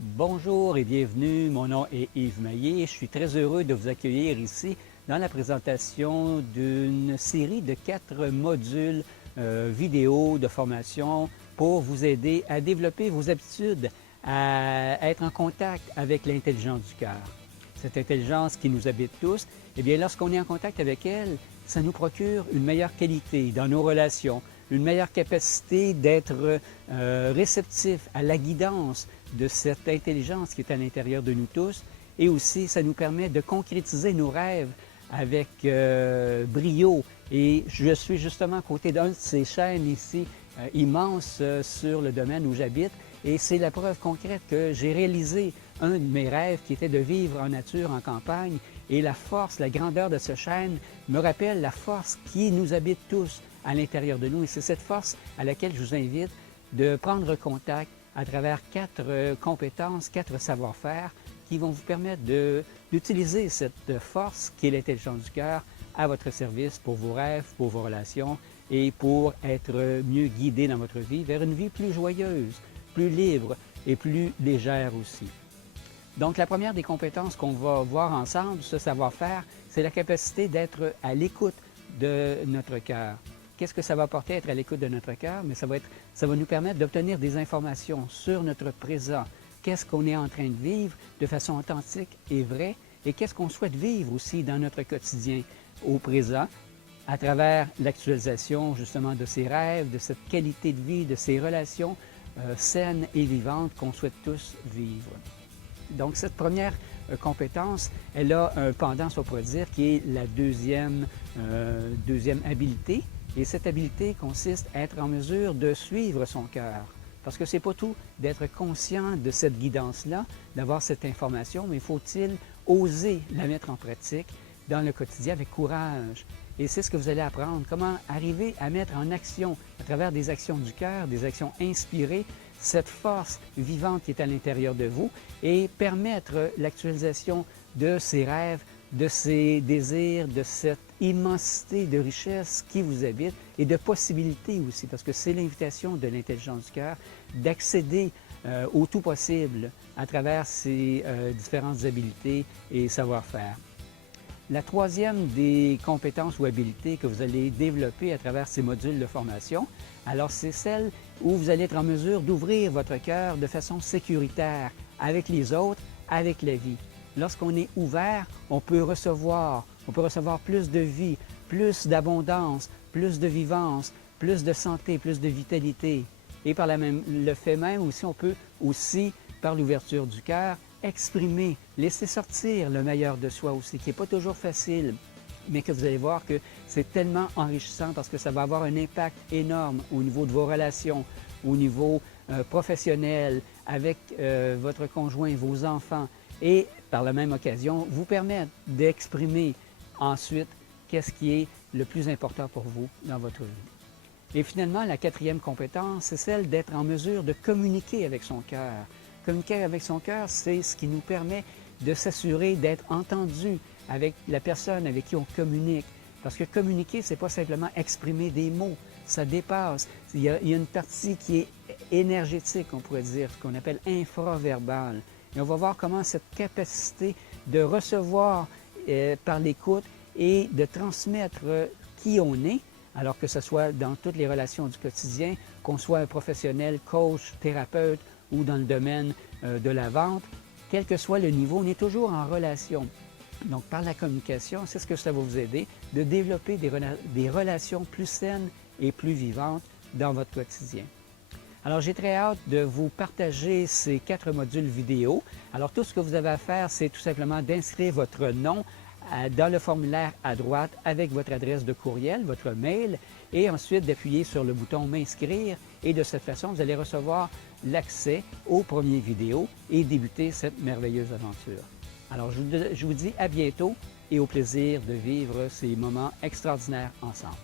Bonjour et bienvenue, mon nom est Yves Maillet. Je suis très heureux de vous accueillir ici dans la présentation d'une série de 4 modules vidéo de formation pour vous aider à développer vos habitudes, à être en contact avec l'intelligence du cœur. Cette intelligence qui nous habite tous, eh bien, lorsqu'on est en contact avec elle, ça nous procure une meilleure qualité dans nos relations, une meilleure capacité d'être réceptif à la guidance de cette intelligence qui est à l'intérieur de nous tous. Et aussi, ça nous permet de concrétiser nos rêves avec brio. Et je suis justement à côté d'une de ces chaînes ici, immenses sur le domaine où j'habite. Et c'est la preuve concrète que j'ai réalisé un de mes rêves qui était de vivre en nature, en campagne. Et la force, la grandeur de cette chaîne me rappelle la force qui nous habite tous à l'intérieur de nous. Et c'est cette force à laquelle je vous invite de prendre contact à travers 4 compétences, 4 savoir-faire qui vont vous permettre d'utiliser cette force qui est l'intelligence du cœur à votre service pour vos rêves, pour vos relations et pour être mieux guidé dans votre vie vers une vie plus joyeuse, plus libre et plus légère aussi. Donc, la première des compétences qu'on va voir ensemble, ce savoir-faire, c'est la capacité d'être à l'écoute de notre cœur. Qu'est-ce que ça va apporter être à l'écoute de notre cœur? Mais ça va nous permettre d'obtenir des informations sur notre présent. Qu'est-ce qu'on est en train de vivre de façon authentique et vraie? Et qu'est-ce qu'on souhaite vivre aussi dans notre quotidien au présent à travers l'actualisation justement de ces rêves, de cette qualité de vie, de ces relations saines et vivantes qu'on souhaite tous vivre. Donc, cette première compétence, elle a un pendant, si on pourrait dire, qui est la deuxième habileté. Et cette habileté consiste à être en mesure de suivre son cœur. Parce que ce n'est pas tout d'être conscient de cette guidance-là, d'avoir cette information, mais faut-il oser la mettre en pratique dans le quotidien avec courage. Et c'est ce que vous allez apprendre, comment arriver à mettre en action, à travers des actions du cœur, des actions inspirées, cette force vivante qui est à l'intérieur de vous et permettre l'actualisation de ces rêves, de ces désirs, de cette immensité de richesse qui vous habite et de possibilités aussi, parce que c'est l'invitation de l'intelligence du cœur d'accéder au tout possible à travers ces différentes habiletés et savoir-faire. La troisième des compétences ou habiletés que vous allez développer à travers ces modules de formation, alors c'est celle où vous allez être en mesure d'ouvrir votre cœur de façon sécuritaire avec les autres, avec la vie. Lorsqu'on est ouvert, on peut recevoir plus de vie, plus d'abondance, plus de vivance, plus de santé, plus de vitalité. Et par le fait même aussi, on peut aussi, par l'ouverture du cœur, exprimer, laisser sortir le meilleur de soi aussi, qui n'est pas toujours facile, mais que vous allez voir que c'est tellement enrichissant parce que ça va avoir un impact énorme au niveau de vos relations, au niveau professionnel, avec votre conjoint, vos enfants, et par la même occasion, vous permettre d'exprimer ensuite qu'est-ce qui est le plus important pour vous dans votre vie. Et finalement, la quatrième compétence, c'est celle d'être en mesure de communiquer avec son cœur. Communiquer avec son cœur, c'est ce qui nous permet de s'assurer d'être entendu avec la personne avec qui on communique. Parce que communiquer, ce n'est pas simplement exprimer des mots, ça dépasse. Il y a une partie qui est énergétique, on pourrait dire, ce qu'on appelle infraverbal. Et on va voir comment cette capacité de recevoir par l'écoute et de transmettre qui on est, alors que ce soit dans toutes les relations du quotidien, qu'on soit un professionnel, coach, thérapeute ou dans le domaine de la vente, quel que soit le niveau, on est toujours en relation. Donc, par la communication, c'est ce que ça va vous aider de développer des relations plus saines et plus vivantes dans votre quotidien. Alors, j'ai très hâte de vous partager ces 4 modules vidéo. Alors, tout ce que vous avez à faire, c'est tout simplement d'inscrire votre nom dans le formulaire à droite avec votre adresse de courriel, votre mail, et ensuite d'appuyer sur le bouton « M'inscrire » et de cette façon, vous allez recevoir l'accès aux premières vidéos et débuter cette merveilleuse aventure. Alors, je vous dis à bientôt et au plaisir de vivre ces moments extraordinaires ensemble.